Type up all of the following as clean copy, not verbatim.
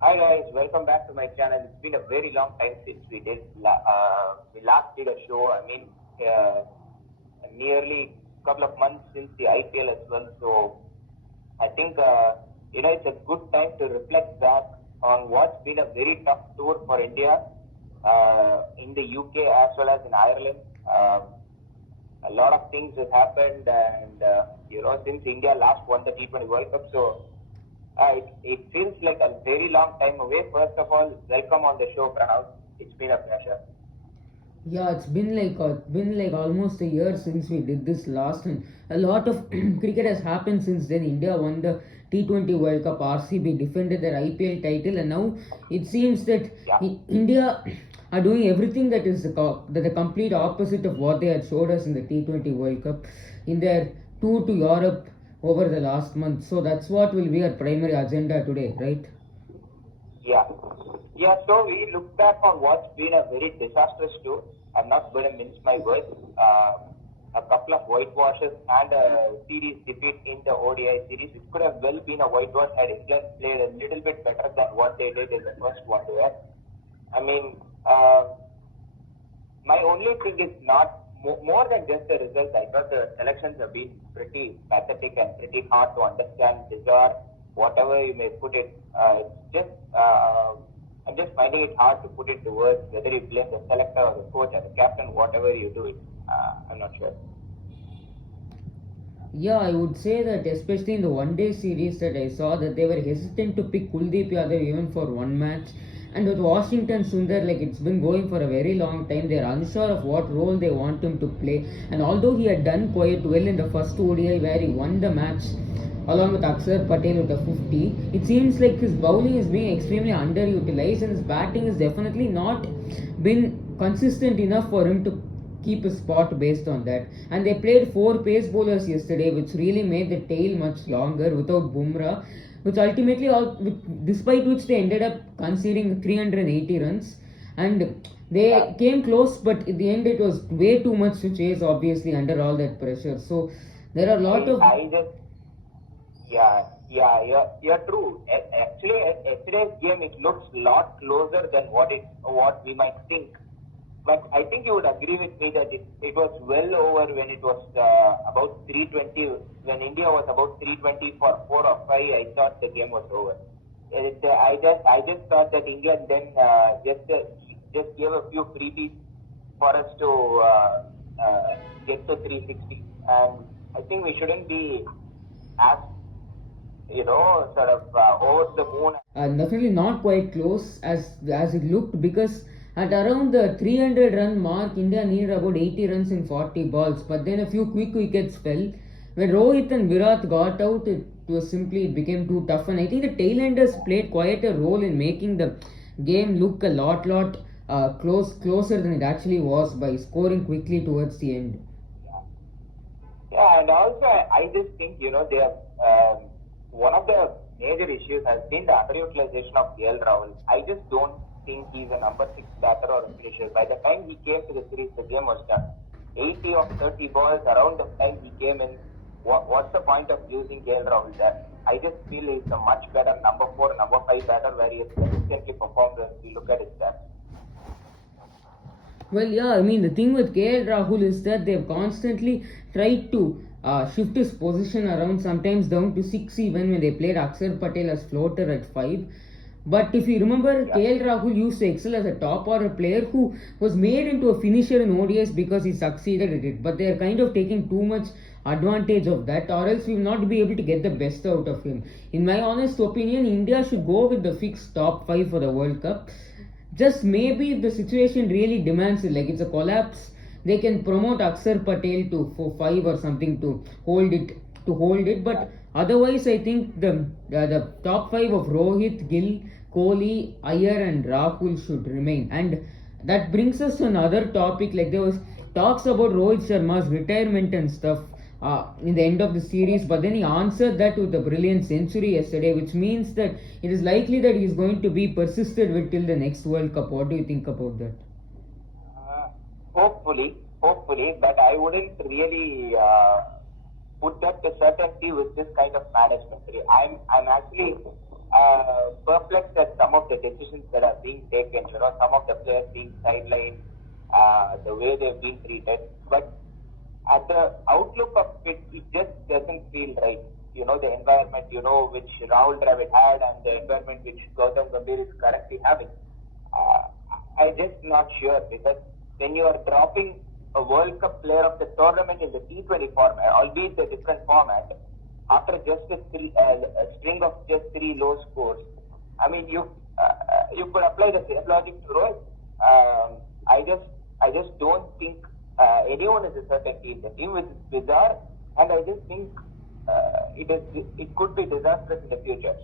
Hi guys, welcome back to my channel. It's been a very long time since we last did a show. Nearly couple of months since the IPL as well. So I think it's a good time to reflect back on what's been a very tough tour for India in the UK as well as in Ireland. A lot of things have happened, and since India last won the T20 World Cup, so it feels like a very long time away. First of all, welcome on the show, Pranav. It's been a pleasure. Yeah, it's been like almost a year since we did this last, and a lot of cricket has happened since then. India won the T20 World Cup. RCB defended their IPL title, and now it seems that Yeah, India are doing everything that is the complete opposite of what they had showed us in the T20 World Cup in their tour to Europe over the last month. So that's what will be our primary agenda today, right? yeah, yeah. So we look back on what's been a very disastrous tour. I'm not going to mince my words. A couple of whitewashes and a series defeat in the ODI series. It could have well been a whitewash had England played a little bit better than what they did in the first one day. I mean, my only thing is not more than just the results. I thought the selections have been pretty pathetic and pretty hard to understand, bizarre, whatever you may put it. I'm just finding it hard to put into words whether you blame the selector or the coach or the captain, whatever you do it. I'm not sure. Yeah, I would say that especially in the one day series that I saw that they were hesitant to pick Kuldeep Yadav even for one match. And with Washington Sundar, like it's been going for a very long time, they're unsure of what role they want him to play. And although he had done quite well in the first ODI where he won the match along with Akshar Patel with a 50, it seems like his bowling is being extremely underutilized and his batting is definitely not been consistent enough for him to keep a spot based on that. And they played four pace bowlers yesterday, which really made the tail much longer without Bumrah, which ultimately, despite which they ended up conceding 380 runs. And Yeah, they came close, but at the end it was way too much to chase, obviously, under all that pressure. So there are a lot of. I just yeah, you're true. Actually, at yesterday's game, it looks a lot closer than what we might think. But I think you would agree with me that it was well over when it was about 320. When India was about 320 for 4 or 5, I thought the game was over. I just thought that England then just gave a few freebies for us to get to 360, and I think we shouldn't be as sort of over the moon. Definitely not quite close as it looked, because at around the 300 run mark, India needed about 80 runs in 40 balls. But then a few quick wickets fell. When Rohit and Virat got out, it became too tough. And I think the tailenders played quite a role in making the game look a lot closer than it actually was by scoring quickly towards the end. Yeah. Yeah, and also I just think they have one of the major issues has been the underutilization of KL Rahul. I just don't think he's a number six batter or a finisher. By the time he came to the series, the game was done. 80 of 30 balls around the time he came in. What's the point of using KL Rahul there? I just feel he's a much better number four, number five batter where he has consistently performed when we look at his stats. Well, yeah, I mean, the thing with KL Rahul is that they've constantly tried to shift his position around, sometimes down to 6 even when they played Akshar Patel as floater at 5. But if you remember, Yeah. KL Rahul used to excel as a top order player who was made into a finisher in ODS because he succeeded at it. But they are kind of taking too much advantage of that, or else we will not be able to get the best out of him. In my honest opinion, India should go with the fixed top 5 for the World Cup. Just maybe if the situation really demands it, like it's a collapse, they can promote Akshar Patel to for 5 or something to hold it. But otherwise, I think the top 5 of Rohit, Gill, Kohli, Iyer, and Rahul should remain. And that brings us to another topic. Like there was talks about Rohit Sharma's retirement and stuff in the end of the series, but then he answered that with a brilliant century yesterday, which means that it is likely that he is going to be persisted with till the next World Cup. What do you think about that? Uh, hopefully, but I wouldn't really put that to certainty with this kind of management. I'm actually perplexed at some of the decisions that are being taken, some of the players being sidelined, the way they've been treated. But at the outlook of it, it just doesn't feel right. The environment, which Rahul Dravid had and the environment which Gautam Gambhir is currently having. I'm just not sure, because when you are dropping a World Cup player of the tournament in the T20 format, albeit a different format, after just a string of just 3 low scores, I mean, you could apply the same logic to Rohit. I just don't think anyone is a certainty in the team, which is bizarre, and I just think it could be disastrous in the future.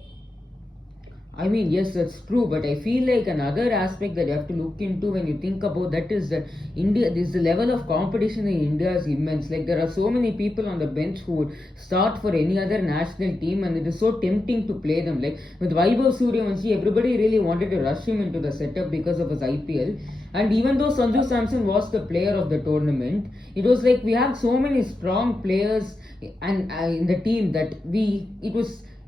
I mean, yes, that's true, but I feel like another aspect that you have to look into when you think about that is that the level of competition in India is immense. Like, there are so many people on the bench who would start for any other national team, and it is so tempting to play them. Like, with Vaibhav Suryavanshi, everybody really wanted to rush him into the setup because of his IPL. And even though Sanju Samson was the player of the tournament, it was like we have so many strong players and in the team that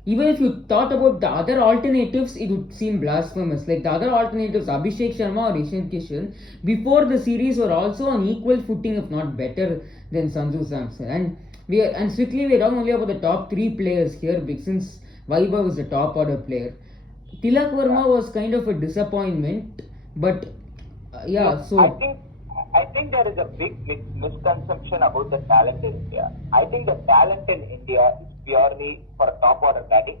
even if you thought about the other alternatives, it would seem blasphemous. Like, the other alternatives, Abhishek Sharma or Ishan Kishan, before the series were also on equal footing, if not better, than Sanju Samson. And strictly we're talking only about the top 3 players here, since Vaibhav is a top order player. Tilak Verma was kind of a disappointment, but so I think there is a big misconception about the talent in India. I think the talent in India is purely for top order batting,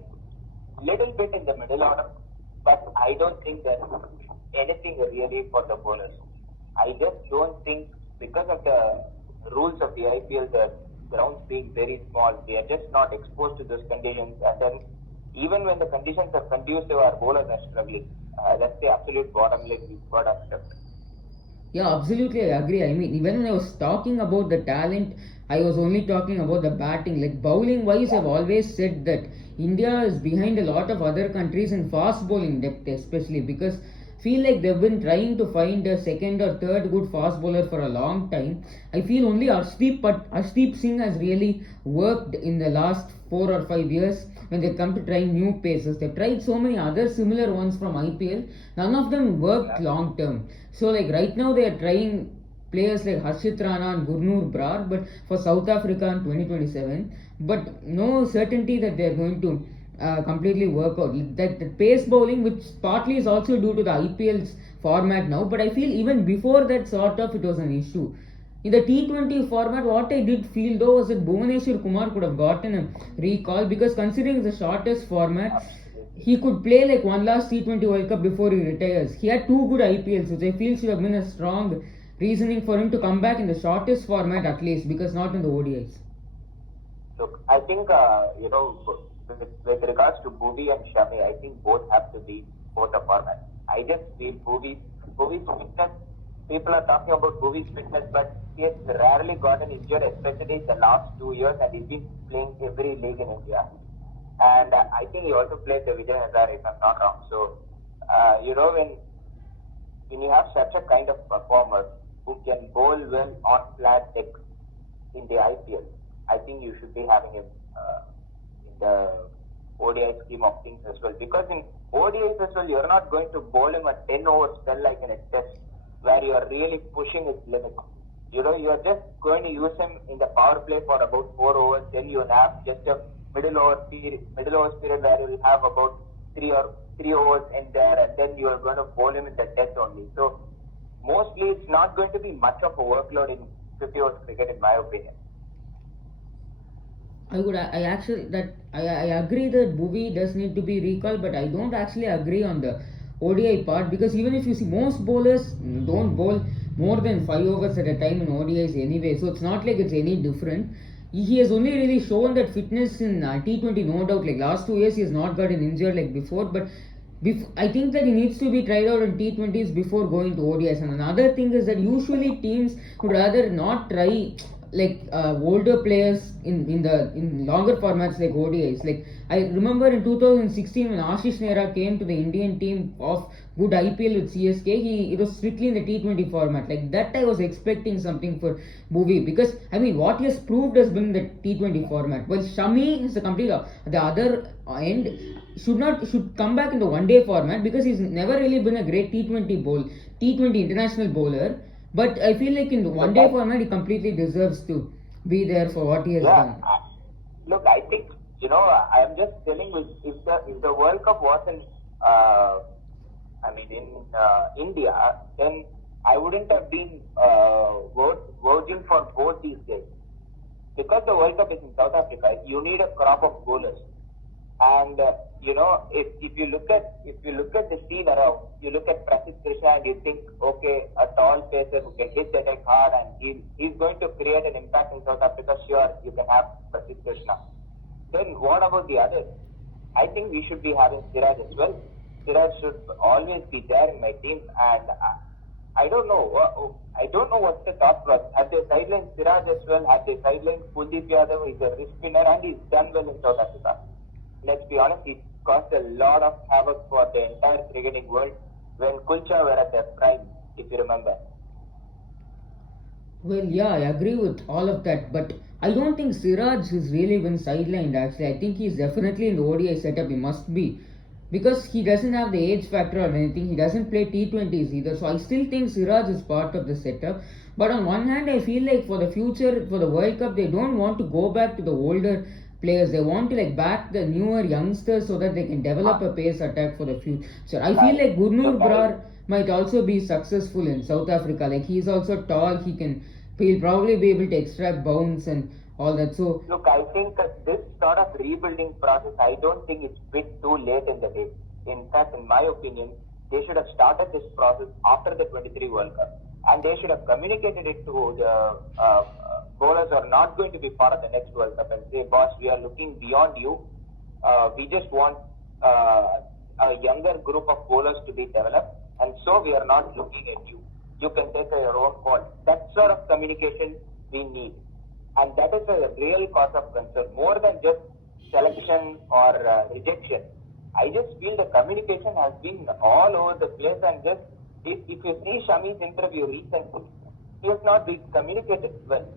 little bit in the middle order, but I don't think there's anything really for the bowlers. I just don't think, because of the rules of the IPL, the grounds being very small, they are just not exposed to those conditions, and then even when the conditions are conducive, our bowlers are struggling. That's the absolute bottom line we've got to accept. Yeah, absolutely, I agree. I mean, even when I was talking about the talent, I was only talking about the batting. Like, bowling wise, I've always said that India is behind a lot of other countries in fast bowling depth, especially because feel like they've been trying to find a second or third good fast bowler for a long time. I feel only Arshdeep Singh has really worked in the last 4 or 5 years when they come to trying new paces. They've tried so many other similar ones from IPL. None of them worked long term. So, like, right now they are trying players like Harshit Rana and Gurnoor Brar, but for South Africa in 2027. But no certainty that they are going to completely work out. That the pace bowling, which partly is also due to the IPL's format now, but I feel even before that sort of it was an issue. In the T20 format, what I did feel though was that Bhuvaneshwar Kumar could have gotten a recall, because considering the shortest format, he could play like one last T20 World Cup before he retires. He had 2 good IPLs, which I feel should have been a strong reasoning for him to come back in the shortest format at least, because not in the ODIs. Look, I think, with regards to Bhuvi and Shami, I think both have to be both a format. I just feel Bhuvi's fitness, people are talking about Bhuvi's fitness, but he has rarely gotten injured, especially in the last 2 years, and he's been playing every league in India. And I think he also played the Vijay Hazare, if I'm not wrong. So, when you have such a kind of performer who can bowl well on flat deck in the IPL, I think you should be having him in the ODI scheme of things as well. Because in ODIs as well, you're not going to bowl him a 10-over spell like in a test where you are really pushing his limits. You're just going to use him in the power play for about 4 overs, then you'll have just a middle overs period where you'll have about 3 overs in there, and then you're going to bowl him in the test only. So mostly it's not going to be much of a workload in 50 overs cricket, in my opinion. I agree that Bhuvi does need to be recalled, but I don't actually agree on the ODI part, because even if you see, most bowlers don't bowl more than 5 overs at a time in ODIs anyway, so it's not like it's any different. He has only really shown that fitness in T20, no doubt. Like, last 2 years he has not gotten injured like before, but I think that he needs to be tried out in T20s before going to ODIs. And another thing is that usually teams would rather not try like older players in longer formats like ODIs. Like I remember in 2016 when Ashish Nehra came to the Indian team of good IPL with CSK, it was strictly in the T20 format. Like that, I was expecting something for Bhuvi because I mean what he has proved has been the T20 format. Well, Shami is the other end should come back in the one day format because he's never really been a great T20 international bowler. But I feel like in the one Look, day format, he completely deserves to be there for what he has yeah, done. look, I think I'm just telling you, if the World Cup wasn't, I mean, in India, then I wouldn't have been voting for both these guys. Because the World Cup is in South Africa, you need a crop of bowlers. And if you look at the scene around, you look at Prasidh Krishna and you think, okay, a tall pacer who can hit the deck hard and he's going to create an impact in South Africa. Sure, you can have Prasidh Krishna. Then what about the others? I think we should be having Siraj as well. Siraj should always be there in my team, and I don't know. I don't know what's the thought process. Have they sidelined Siraj as well? Have they sidelined Kuldeep Yadav? He's a wrist spinner and he's done well in South Africa. Let's be honest, he caused a lot of havoc for the entire cricketing world when Kulcha were at their prime, if you remember. Well, yeah, I agree with all of that, but I don't think Siraj has really been sidelined actually. I think he's definitely in the ODI setup, he must be. Because he doesn't have the age factor or anything, he doesn't play T20s either. So I still think Siraj is part of the setup. But on one hand, I feel like for the future, for the World Cup, they don't want to go back to the older players. They want to like back the newer youngsters so that they can develop a pace attack for the future. So I feel like Gurnur Brar might also be successful in South Africa. Like he's also tall, he'll probably be able to extract bounce and all that. So look, I think this sort of rebuilding process, I don't think it's bit too late in the day. In fact, in my opinion, they should have started this process after the 23 World Cup, and they should have communicated it to the bowlers who are not going to be part of the next World Cup and say, boss, we are looking beyond you. We just want a younger group of bowlers to be developed, and so we are not looking at you. You can take your own call. That sort of communication we need. And that is a real cause of concern, more than just selection or rejection. I just feel the communication has been all over the place, and just if you see Shami's interview recently, he has not been communicated well.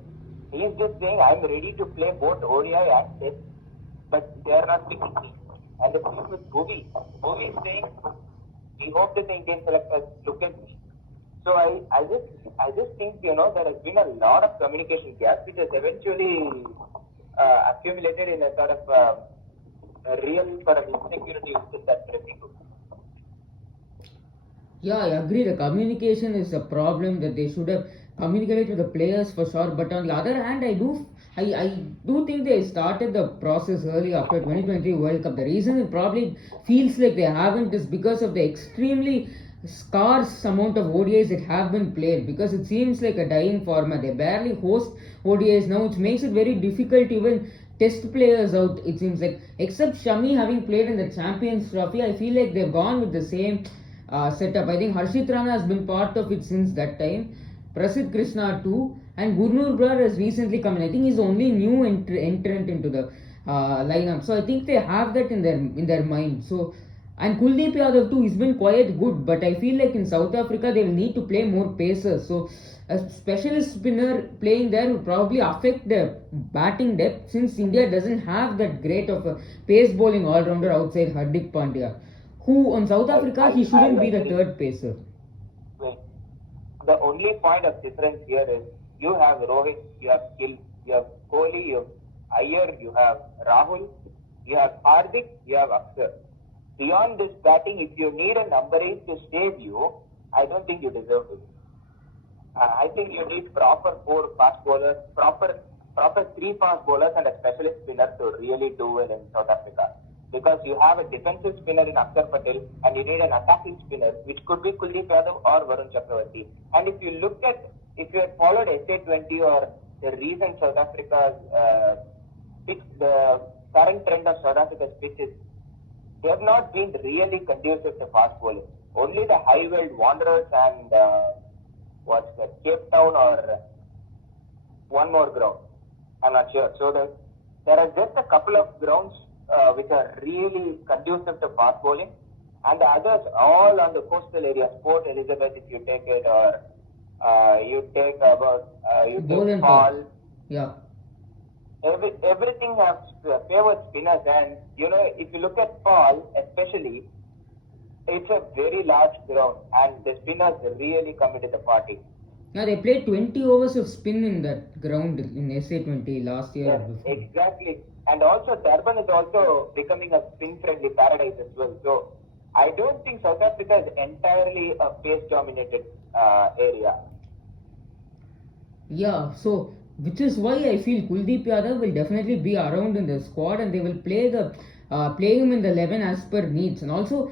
He is just saying, I'm ready to play both ODI and Test, but they are not picking me. And the same with Bhuvi. Bhuvi is saying, we hope that the Indian selectors look at me. So I just think, there has been a lot of communication gaps which has eventually accumulated in a sort of a real sort of insecurity within that dressing room. yeah, I agree. The communication is a problem that they should have communicated to the players for sure. But on the other hand, I do think they started the process early after 2023 World Cup. The reason it probably feels like they haven't is because of the extremely scarce amount of ODIs that have been played, because it seems like a dying format. They barely host ODIs now, which makes it very difficult to even test players out. It seems like, except Shami having played in the Champions Trophy, I feel like they've gone with the same setup. I think Harshit Rana has been part of it since that time. Prasidh Krishna too, and Gurnur Brar has recently come in. I think he's the only new entrant into the lineup. So I think they have that in their mind. So, and Kuldeep Yadav too, he's been quite good, but I feel like in South Africa they will need to play more pacers. So a specialist spinner playing there will probably affect the batting depth, since India doesn't have that great of a pace bowling all-rounder outside Hardik Pandya, who on South Africa he shouldn't be the third pacer. Well, the only point of difference here is you have Rohit, you have Gill, you have Kohli, you have Iyer, you have Rahul, you have Hardik, you have Akshar. Beyond this batting, if you need a number 8 to save you, I don't think you deserve it. I think you need proper 4 fast bowlers, proper 3 fast bowlers and a specialist spinner to really do well in South Africa. Because you have a defensive spinner in Akshar Patel and you need an attacking spinner, which could be Kuldeep Yadav or Varun Chakravarti. And if you had followed SA20 or the recent South Africa's pitch, the current trend of South Africa's pitches, they have not been really conducive to fast bowling. Only the Highveld Wanderers and Cape Town or one more ground. I'm not sure. So there are just a couple of grounds which are really conducive to fast bowling, and the others all on the coastal areas. Port Elizabeth, if you take it, or you take you take Paul. Yeah. Everything has favored spinners, and if you look at Paul especially, it's a very large ground, and the spinners really come into the party. Yeah, they played 20 overs of spin in that ground in SA20 last year. Yes, exactly. And also Durban is also becoming a spin-friendly paradise as well. So I don't think South Africa is entirely a pace-dominated area. Yeah, so which is why I feel Kuldeep Yadav will definitely be around in the squad, and they will play him in the 11 as per needs. And also,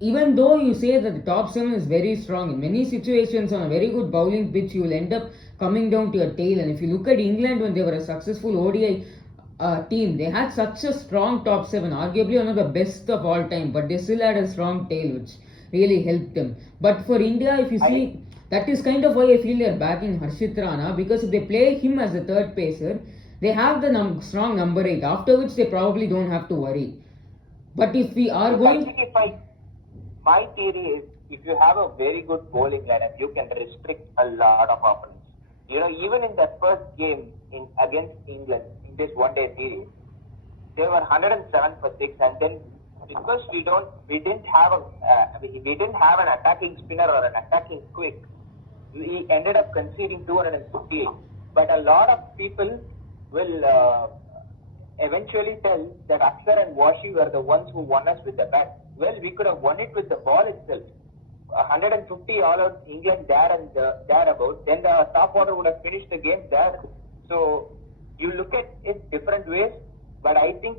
even though you say that the top 7 is very strong, in many situations on a very good bowling pitch, you will end up coming down to your tail. And if you look at England when they were a successful ODI team, they had such a strong top 7, arguably one of the best of all time, but they still had a strong tail, which really helped them. But for India, if you see, that is kind of why I feel they're backing Harshit Rana, because if they play him as a third pacer, they have the strong number 8, after which they probably don't have to worry. But if we are going... My theory is, if you have a very good bowling lineup, you can restrict a lot of opponents. Even in that first game against England in this one-day series, they were 107 for 6, and then because we didn't have an attacking spinner or an attacking quick, we ended up conceding 258. But a lot of people will eventually tell that Akshar and Washi were the ones who won us with the bat. Well, we could have won it with the ball itself. 150 all out England there and thereabout. Then the top order would have finished the game there. So you look at it different ways, but I think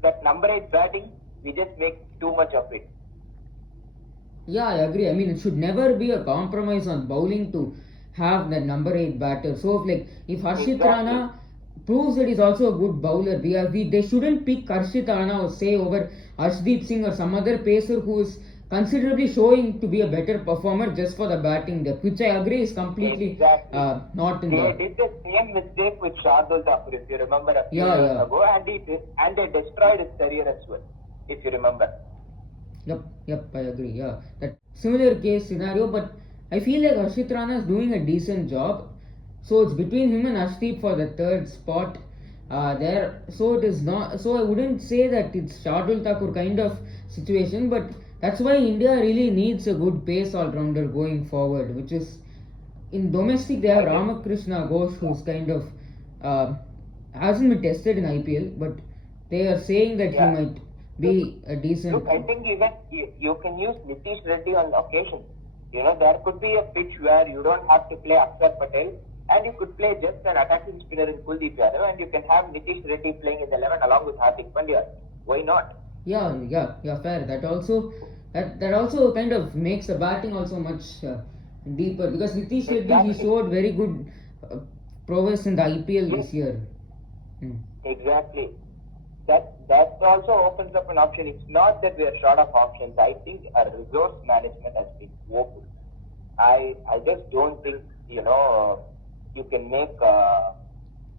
that number 8 batting, we just make too much of it. Yeah, I agree. I mean, it should never be a compromise on bowling to have the number 8 batter. So if Harshit Rana proves that he's also a good bowler, they shouldn't pick Harshit Rana or say over Arshdeep Singh or some other pacer who is considerably showing to be a better performer just for the batting depth, which I agree is completely not in They did the same mistake with Shardul Thakur, if you remember, a few years ago, and they destroyed his career as well, if you remember. Yep, I agree. Yeah, that similar case scenario, but I feel like Harshit Rana is doing a decent job. So it's between him and Arshdeep for the third spot there. So it is not. So I wouldn't say that it's Shardul Thakur kind of situation, but that's why India really needs a good pace all-rounder going forward. Which is in domestic they have Ramakrishna Ghosh, who's kind of hasn't been tested in IPL, but they are saying that he might be a decent. Look, I think even you can use Nitish Reddy on occasion. There could be a pitch where you don't have to play Akshar Patel, and you could play just an attacking spinner in Kuldeep Yadav, and you can have Nitish Reddy playing in the 11 along with Hardik Pandya. Why not? Yeah, fair. That also kind of makes the batting also much deeper, because Nitish Reddy, he showed very good prowess in the IPL this year. Exactly. That also opens up an option. It's not that we are short of options. I think our resource management has been woeful. I just don't think you can make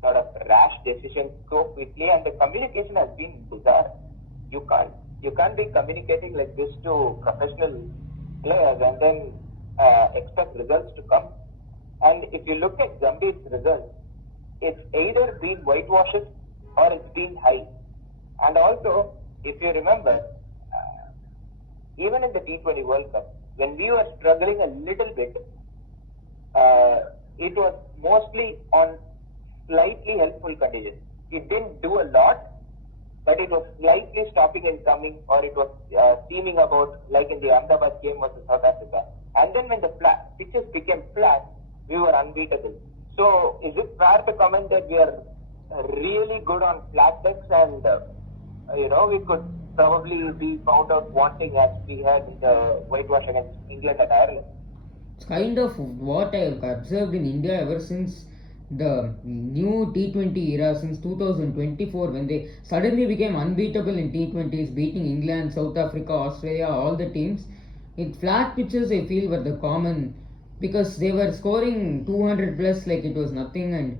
sort of rash decisions so quickly, and the communication has been bizarre. You can't be communicating like this to professional players and then expect results to come. And if you look at Gambhir's results, it's either been whitewashes or it's been high. And also, if you remember, even in the T20 World Cup, when we were struggling a little bit, it was mostly on slightly helpful conditions. It didn't do a lot, but it was slightly stopping and coming, or it was seeming about, like in the Ahmedabad game versus South Africa. And then when the pitches became flat, we were unbeatable. So is it fair to comment that we are really good on flat decks, and we could probably be found out wanting as we had in the whitewash against England and Ireland? It's kind of what I've observed in India ever since the new T20 era, since 2024, when they suddenly became unbeatable in T20s, beating England, South Africa, Australia, all the teams. Flat pitches, I feel, were the common because they were scoring 200 plus like it was nothing,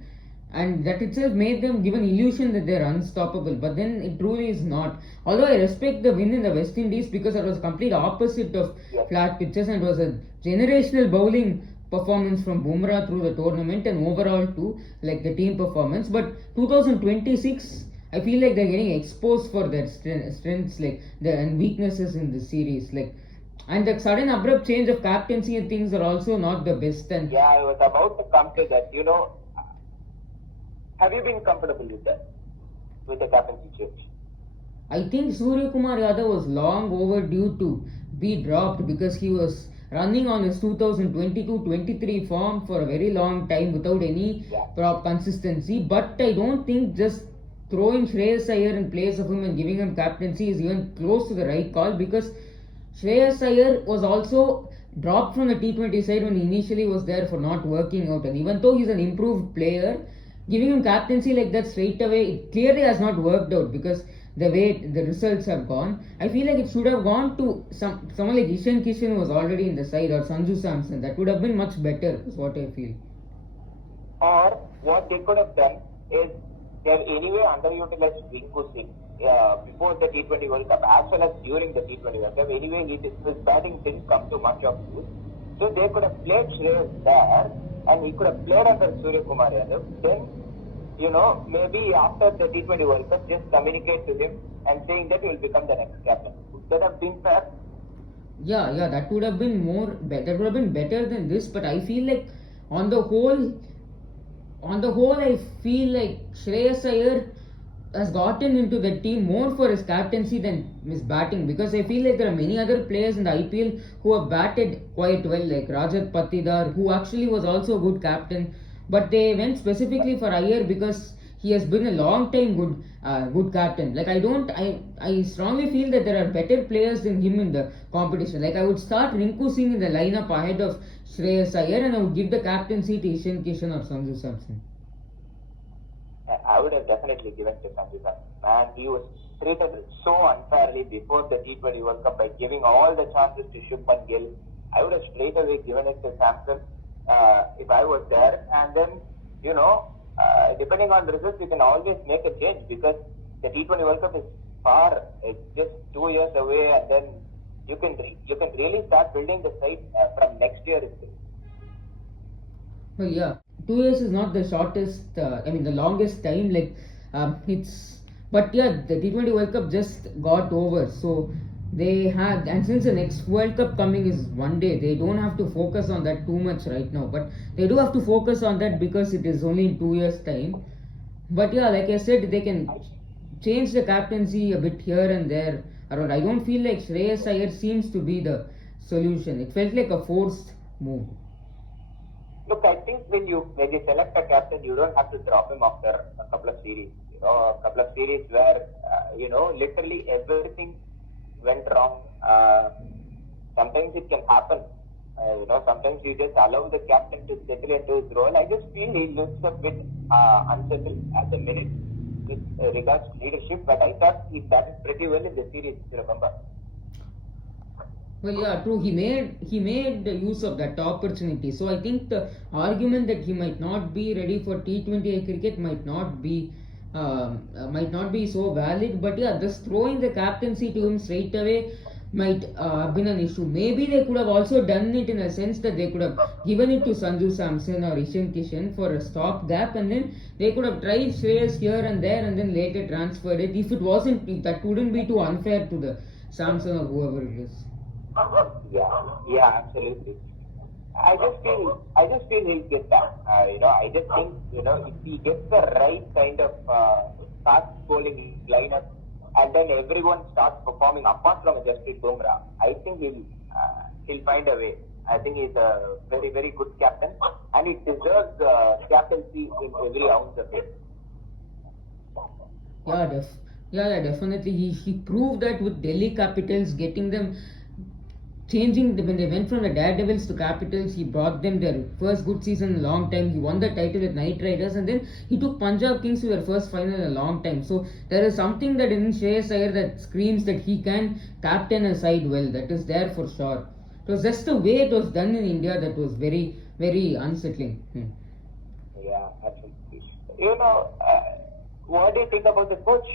and that itself made them give an illusion that they're unstoppable, but then it truly is not. Although I respect the win in the West Indies because it was complete opposite of flat pitches and was a generational bowling performance from Bumrah through the tournament and overall too, like the team performance. But 2026, I feel like they're getting exposed for their strengths like and weaknesses in the series, like, and the sudden abrupt change of captaincy and things are also not the best. And yeah, I was about to come to that. Have you been comfortable with that, with the captaincy change? I think Surya Kumar Yadav was long overdue to be dropped because he was running on his 2022-23 form for a very long time without any consistency. But I don't think just throwing Shreyas Iyer in place of him and giving him captaincy is even close to the right call, because Shreyas Iyer was also dropped from the T20 side when he initially was there for not working out, and even though he's an improved player, giving him captaincy like that straight away, it clearly has not worked out because the way the results have gone. I feel like it should have gone to someone like Ishan Kishan, who was already in the side, or Sanju Samson. That would have been much better, is what I feel. Or what they could have done is they have anyway underutilized Rinku Singh before the T20 World Cup as well as during the T20 World Cup. Anyway, his batting didn't come to much of use. So they could have played Shreyas there and he could have played under Surya Kumar Yadav. Then, maybe after the T20 World Cup, just communicate to him and saying that he will become the next captain. Would that have been fair? Yeah, that would have been that would have been better than this. But I feel like on the whole, I feel like Shreyas Iyer has gotten into the team more for his captaincy than his batting, because I feel like there are many other players in the IPL who have batted quite well, like Rajat Patidar, who actually was also a good captain, but they went specifically for Iyer because he has been a long time good captain. Like I strongly feel that there are better players than him in the competition. Like I would start Rinku Singh in the lineup ahead of Shreyas Iyer, and I would give the captaincy to Ishan Kishan or Sanju Samson. I would have definitely given to Sanju Samson. Man, he was treated so unfairly before the T20 World Cup by giving all the chances to Shubman Gill. I would have straight away given it to Samson if I was there. And then, depending on the results, you can always make a change because the T20 World Cup is far. It's just 2 years away, and then you can really start building the side from next year itself. Well, yeah, 2 years is not the shortest, the longest time, but yeah, the T20 World Cup just got over, so and since the next World Cup coming is one day, they don't have to focus on that too much right now, but they do have to focus on that because it is only in 2 years time. But yeah, like I said, they can change the captaincy a bit here and there around. I don't feel like Shreyas Iyer seems to be the solution. It felt like a forced move. Look, I think when you select a captain, you don't have to drop him after a couple of series. A couple of series where literally everything went wrong. Sometimes it can happen. Sometimes you just allow the captain to settle into his role. I just feel he looks a bit unsettled at the minute with regards to leadership. But I thought he batted pretty well in the series, if you remember. Well, yeah, true. He made the use of that opportunity. So I think the argument that he might not be ready for T20 cricket might not be so valid. But yeah, just throwing the captaincy to him straight away might have been an issue. Maybe they could have also done it in a sense that they could have given it to Sanju Samson or Ishan Kishan for a stopgap, and then they could have tried Shreyas here and there and then later transferred it. If it wasn't, that wouldn't be too unfair to the Samson or whoever it is. Yeah, absolutely. I just feel he'll get that. I just think if he gets the right kind of fast bowling lineup, and then everyone starts performing apart from Jasprit Bumrah, I think he'll find a way. I think he's a very, very good captain, and he deserves captaincy in every ounce of it. Yeah, definitely. He proved that with Delhi Capitals, getting them changing when they went from the Daredevils to Capitals. He brought them their first good season in a long time. He won the title with Knight Riders, and then he took Punjab Kings to their first final in a long time. So there is something that in Shreyas Iyer that screams that he can captain a side well. That is there for sure. it was just the way it was done in India that was very, very unsettling. Yeah, absolutely. You know, what do you think about the coach?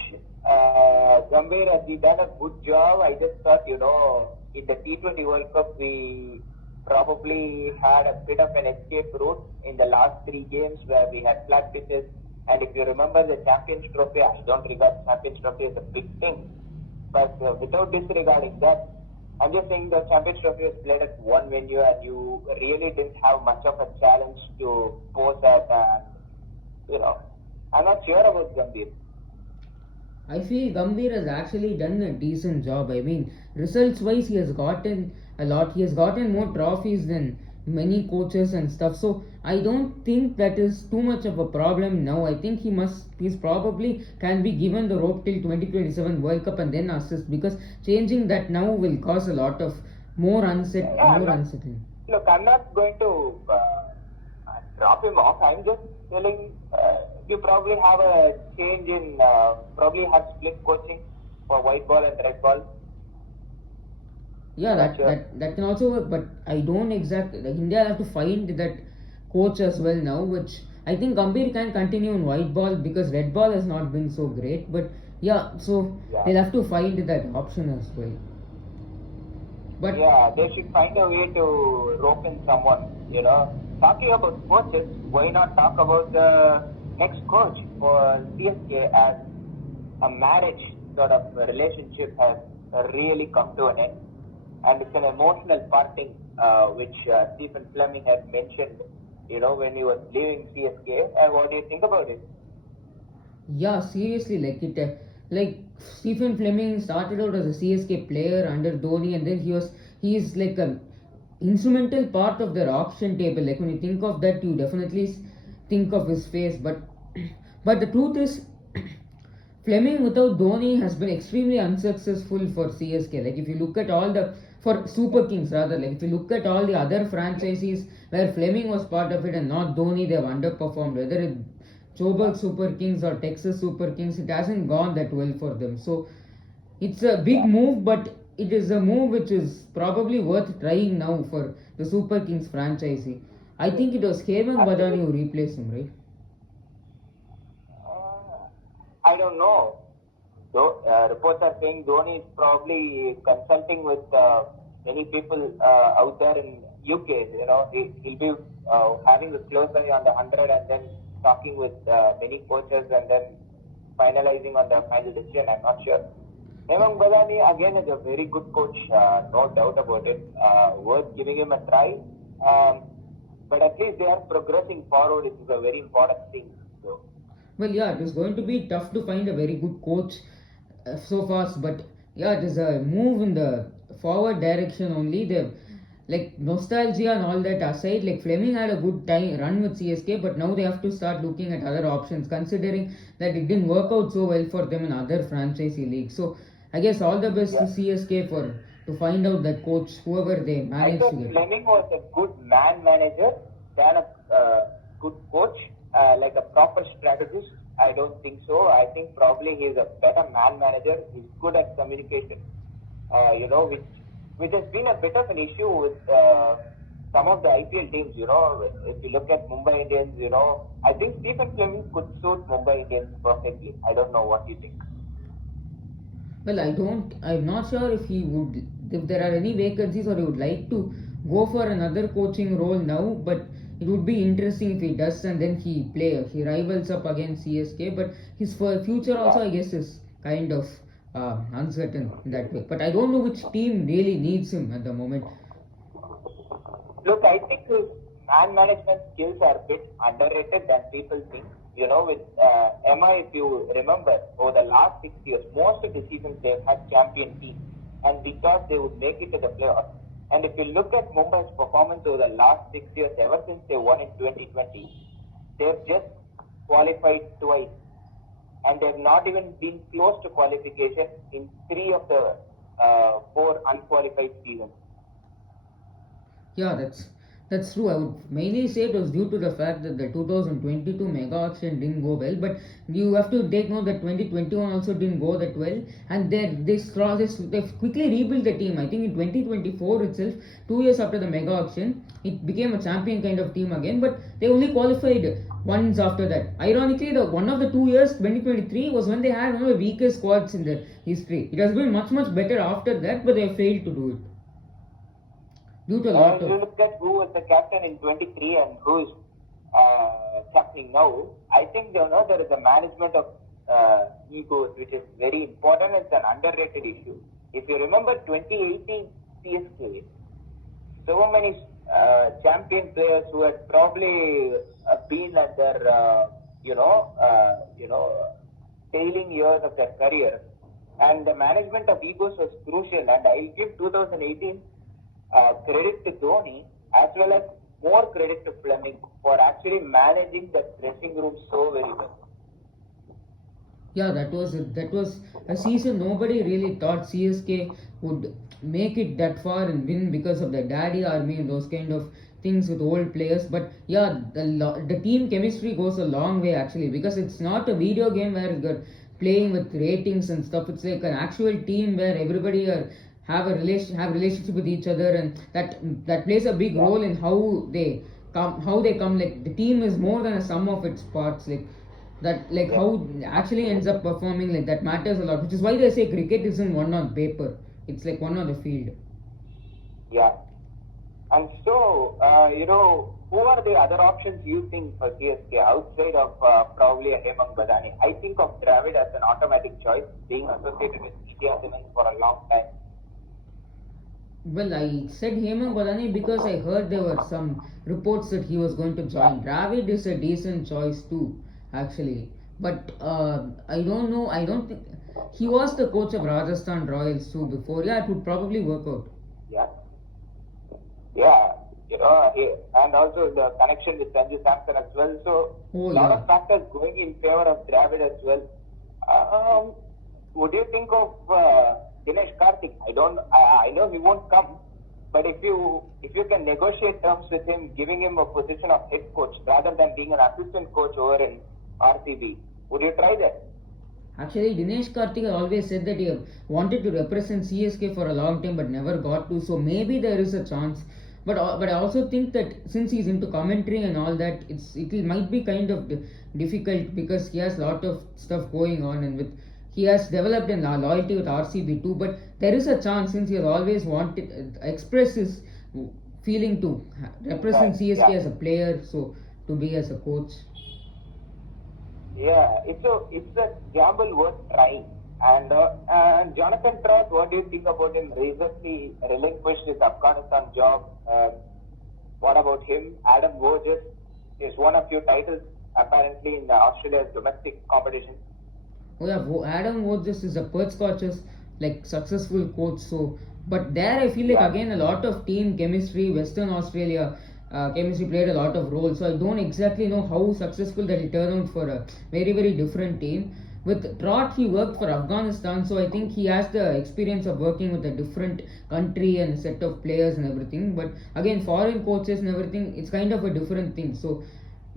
Gambhir, has he done a good job? I just thought, in the T20 World Cup, we probably had a bit of an escape route in the last three games where we had flat pitches. And if you remember the Champions Trophy, I don't regard Champions Trophy as a big thing. But without disregarding that, I'm just saying the Champions Trophy was played at one venue and you really didn't have much of a challenge to pose at. And, I'm not sure about Gambhir. I feel Gambhir has actually done a decent job. I mean, results wise, he has gotten a lot. He has gotten more trophies than many coaches and stuff. So I don't think that is too much of a problem now. I think he's probably can be given the rope till 2027 World Cup and then assist, because changing that now will cause a lot of more unsettling. Look, I'm not going to drop him off. I'm just telling you probably have a change in, probably have split coaching for white ball and red ball. Yeah, that can also work, but I don't exactly. Like India have to find that coach as well now, which I think Gambhir can continue in white ball because red ball has not been so great. But yeah, so they'll have to find that option as well. But yeah, they should find a way to rope in someone. Talking about coaches, why not talk about the next coach for CSK, as a marriage sort of relationship has really come to an end, and it's an emotional parting, which Stephen Fleming had mentioned, when he was leaving CSK. What do you think about it? Yeah, seriously, like Stephen Fleming started out as a CSK player under Dhoni, and then he's like a instrumental part of their auction table. Like when you think of that, you definitely think of his face. But but the truth is, Fleming without Dhoni has been extremely unsuccessful for CSK. Like if you look at for Super Kings rather, like if you look at all the other franchises where Fleming was part of it and not Dhoni, they have underperformed. Whether it Joburg Super Kings or Texas Super Kings, it hasn't gone that well for them. So it's a big move, but it is a move which is probably worth trying now for the Super Kings franchise. I think it was Kevin Badani who replaced him, right? I don't know. Reports are saying Dhoni is probably consulting with many people out there in UK. He'll be having a close eye on the 100 and then talking with many coaches and then finalizing on the final decision. I'm not sure. Hemang Badani again is a very good coach, no doubt about it. Worth giving him a try. But at least they are progressing forward. It is a very important thing. So. Well, yeah, it is going to be tough to find a very good coach so fast, but yeah, it is a move in the forward direction only. Like nostalgia and all that aside, like Fleming had a good time run with CSK, but now they have to start looking at other options, considering that it didn't work out so well for them in other franchise leagues. So I guess all the best to CSK to find out that coach, whoever they manage to get. Fleming was a good man manager than a good coach. Like a proper strategist, I don't think so. I think probably he's a better man manager. He's good at communication, which has been a bit of an issue with some of the IPL teams. If you look at Mumbai Indians, I think Stephen Fleming could suit Mumbai Indians perfectly. I don't know what you think. Well, I'm not sure if there are any vacancies or he would like to go for another coaching role now, but it would be interesting if he does and then he rivals up against CSK, but his future also I guess is kind of uncertain in that way. But I don't know which team really needs him at the moment. Look, I think his man management skills are a bit underrated than people think. With Emma, if you remember, over the last 6 years, most of the seasons they've had champion teams, and we thought they would make it to the playoffs. And if you look at Mumbai's performance over the last 6 years, ever since they won in 2020, they've just qualified twice. And they've not even been close to qualification in 3 of the 4 unqualified seasons. Yeah, That's true. I would mainly say it was due to the fact that the 2022 mega auction didn't go well, but you have to take note that 2021 also didn't go that well, and they quickly rebuilt the team. I think in 2024 itself, 2 years after the mega auction, it became a champion kind of team again, but they only qualified once after that. Ironically, the one of the 2 years, 2023, was when they had one of the weakest squads in their history. It has been much better after that, but they failed to do it due to a lot You of. look at who was the captain in 23 and who is captaining now. I think there is a management of egos which is very important. It's an underrated issue. If you remember 2018 CSK, so many champion players who had probably been at their tailing years of their career, and the management of egos was crucial. And I'll give 2018 credit to Dhoni as well as more credit to Fleming for actually managing that dressing room so very well. Yeah, that was it. That was a season nobody really thought CSK would make it that far and win because of the daddy army and those kind of things with old players. But yeah, the team chemistry goes a long way actually, because it's not a video game where you're playing with ratings and stuff. It's like an actual team where everybody have relationship with each other, and that plays a big role in how they come. Like the team is more than a sum of its parts. Like Yeah. how actually ends up performing, like that matters a lot, which is why they say cricket isn't won on paper, it's like won on the field. Yeah. And so, who are the other options you think for CSK outside of probably a Hemang Badani? I think of Dravid as an automatic choice, being associated with India Simmons for a long time. Well, I said Hemang Badani because I heard there were some reports that he was going to join. Dravid is a decent choice too, actually. But I don't know. I don't think he was the coach of Rajasthan Royals too before. Yeah, it would probably work out. Yeah. Yeah. And also the connection with Sanju Samson as well. So, Oh a lot yeah. of factors going in favor of Dravid as well. Would you think of Dinesh Karthik? I know he won't come, but if you can negotiate terms with him, giving him a position of head coach rather than being an assistant coach over in RCB, would you try that? Actually, Dinesh Karthik always said that he wanted to represent CSK for a long time but never got to. So maybe there is a chance. But I also think that since he's into commentary and all that, might be kind of difficult because he has a lot of stuff going on, and he has developed a loyalty with RCB too. But there is a chance, since he has always wanted express his feeling to represent CSK Yeah. as a player, so to be as a coach. Yeah, it's a gamble worth trying. And Jonathan Trott, what do you think about him? Recently relinquished his Afghanistan job. What about him? Adam Wojcik has won a few titles apparently in Australia's domestic competition. Oh yeah, Adam Wojcik is a Perth Scorchers like successful coach. So, but there I feel like Yeah. again a lot of team chemistry, Western Australia chemistry played a lot of role. So I don't exactly know how successful that will turn out for a very different team. With Trot, he worked for Afghanistan, so I think he has the experience of working with a different country and set of players and everything. But again, foreign coaches and everything, it's kind of a different thing. So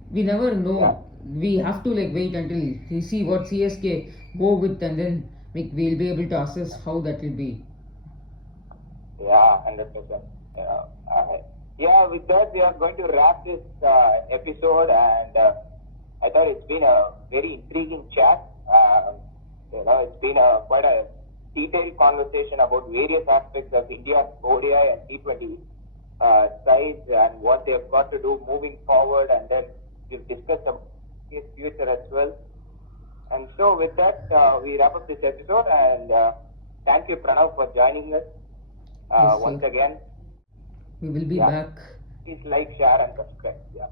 we never know. Yeah. We have to like wait until we see what CSK go with, and then we'll be able to assess how that will be. Yeah, 100%. Yeah, with that, we are going to wrap this episode, and I thought it's been a very intriguing chat. It's been quite a detailed conversation about various aspects of India's ODI and T20 sides and what they have got to do moving forward, and then we've discussed about his future as well. And so, with that, we wrap up this episode, and thank you, Pranav, for joining us Yes, once sir. again. We will be Yeah. back. Please like, share, and subscribe. Yeah.